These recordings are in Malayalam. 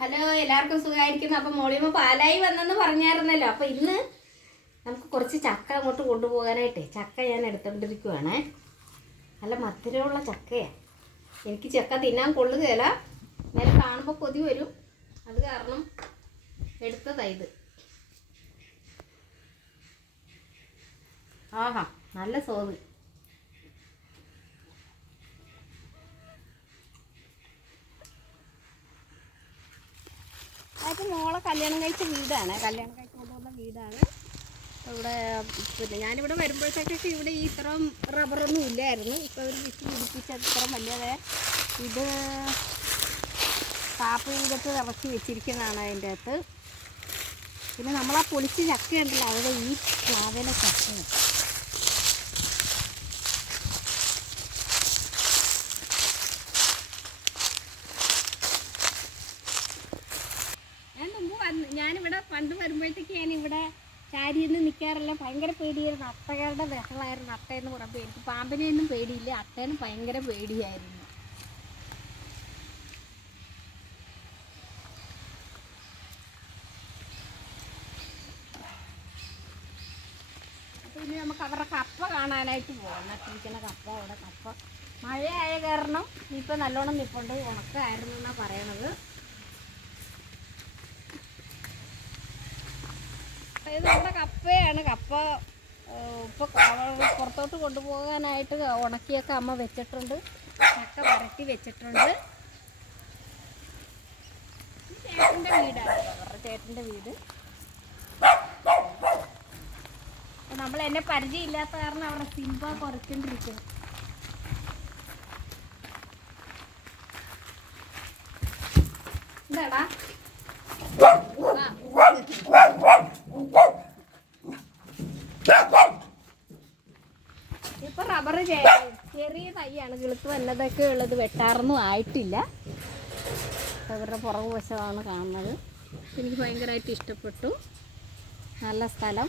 ഹലോ, എല്ലാവർക്കും സുഖമായിരിക്കുന്നു. അപ്പം മോളിയമ്മ പാലായി വന്നെന്ന് പറഞ്ഞായിരുന്നല്ലോ. അപ്പം ഇന്ന് നമുക്ക് കുറച്ച് ചക്ക അങ്ങോട്ട് കൊണ്ടുപോകാനായിട്ടേ ചക്ക ഞാൻ എടുത്തോണ്ടിരിക്കുവാണേ. നല്ല മധുരമുള്ള ചക്കയാണ്. എനിക്ക് ചക്ക തിന്നാൻ കൊള്ളുകയില്ല, നേരെ കാണുമ്പോൾ കൊതി വരും. അത് കാരണം എടുത്തതാ ഇത്. ആഹാ, നല്ല സ്വാദ്. അതൊക്കെ മോളെ കല്യാണം കഴിച്ച വീടാണ്, കല്യാണം കഴിച്ച് കൊണ്ടുവന്ന വീടാണ്. ഇവിടെ പിന്നെ ഞാനിവിടെ വരുമ്പോഴത്തേക്കൊക്കെ ഇവിടെ ഈ ഇത്രയും റബ്ബറൊന്നും ഇല്ലായിരുന്നു. ഇപ്പോൾ ഒരു വിറ്റ് പിടിപ്പിച്ചത് ഇത്ര വലിയതേ. ഇത് കാപ്പ് ചെയ്തിട്ട് ഇറക്കി വെച്ചിരിക്കുന്നതാണ് അതിൻ്റെ അകത്ത്. പിന്നെ നമ്മളാ പൊളിച്ച് ചക്ക ഉണ്ടല്ലോ, അവിടെ ഈ പ്ലാവിലെ ചക്ക. ഞാനിവിടെ പണ്ട് വരുമ്പോഴത്തേക്ക് ഞാനിവിടെ ചാരിയൊന്നും നിൽക്കാറില്ല. ഭയങ്കര പേടിയായിരുന്നു. അട്ടകളുടെ ബഹളമായിരുന്നു. അട്ടയെന്ന് പറയുമ്പോൾ എനിക്ക് പാമ്പിനെയൊന്നും പേടിയില്ല, അട്ടേനും ഭയങ്കര പേടിയായിരുന്നു. അപ്പോൾ ഇനി നമുക്ക് അവരുടെ കപ്പ കാണാനായിട്ട് പോകാം. നട്ടിരിക്കുന്ന കപ്പ, അവിടെ കപ്പ മഴയായ കാരണം ഇപ്പം നല്ലോണം നിൽപ്പുണ്ട്. ഉണക്കമായിരുന്നു എന്നാണ് പറയണത്. ഇത് നമ്മുടെ കപ്പയാണ്. കപ്പ ഇപ്പോൾ പുറത്തോട്ട് കൊണ്ടുപോകാനായിട്ട് ഉണക്കിയൊക്കെ അമ്മ വെച്ചിട്ടുണ്ട്. ചക്ക വരട്ടി വെച്ചിട്ടുണ്ട്. ചേട്ടൻ്റെ വീടാണ്, അവരുടെ ചേട്ടൻ്റെ വീട്. നമ്മൾ എന്നെ പരിചയമില്ലാത്ത കാരണം അവരുടെ സിംബ കുറച്ചുകൊണ്ടിരിക്കുന്നു. എന്താടാ ഇപ്പൊ റബ്ബർ ചെറിയ തൈയാണ്, കിളുത്ത് വന്നതൊക്കെ ഉള്ളത്. വെട്ടാറൊന്നും ആയിട്ടില്ല. അവരുടെ പുറകു വശമാണ് കാണുന്നത്. എനിക്ക് ഭയങ്കരമായിട്ട് ഇഷ്ടപ്പെട്ടു. നല്ല സ്ഥലം,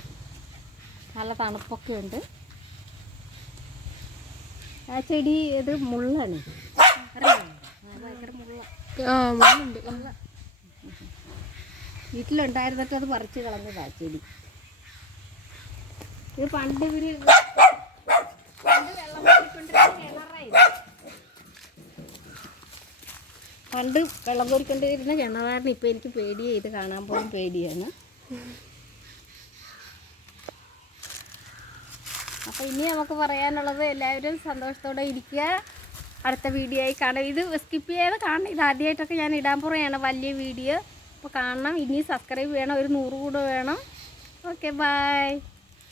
നല്ല തണുപ്പൊക്കെ ഉണ്ട്. ആ ചെടി ഇത് മുള്ളാണ്, ഭയങ്കര മുള്ളുണ്ട്. വീട്ടിലുണ്ടായിരുന്നിട്ട് അത് പറിച്ച് കളഞ്ഞതാ ചെടി. ഇത് പണ്ട് ഇവര് പണ്ട് വെള്ളം കോരിക്കൊണ്ടിരുന്ന കിണറായിരുന്നു. ഇപ്പം എനിക്ക് പേടിയാണ്, ഇത് കാണാൻ പോലും പേടിയാണ്. അപ്പോൾ ഇനി നമുക്ക് പറയാനുള്ളത്, എല്ലാവരും സന്തോഷത്തോടെ ഇരിക്കുക. അടുത്ത വീഡിയോ ആയി കാണാം. ഇത് സ്കിപ്പ് ചെയ്യാതെ കാണണം. ഇത് ആദ്യമായിട്ടൊക്കെ ഞാൻ ഇടാൻ പോവുകയാണ് വലിയ വീഡിയോ. അപ്പോൾ കാണണം. ഇനി സബ്സ്ക്രൈബ് ചെയ്യണം, ഒരു 100 കൂടെ വേണം. Okay, by.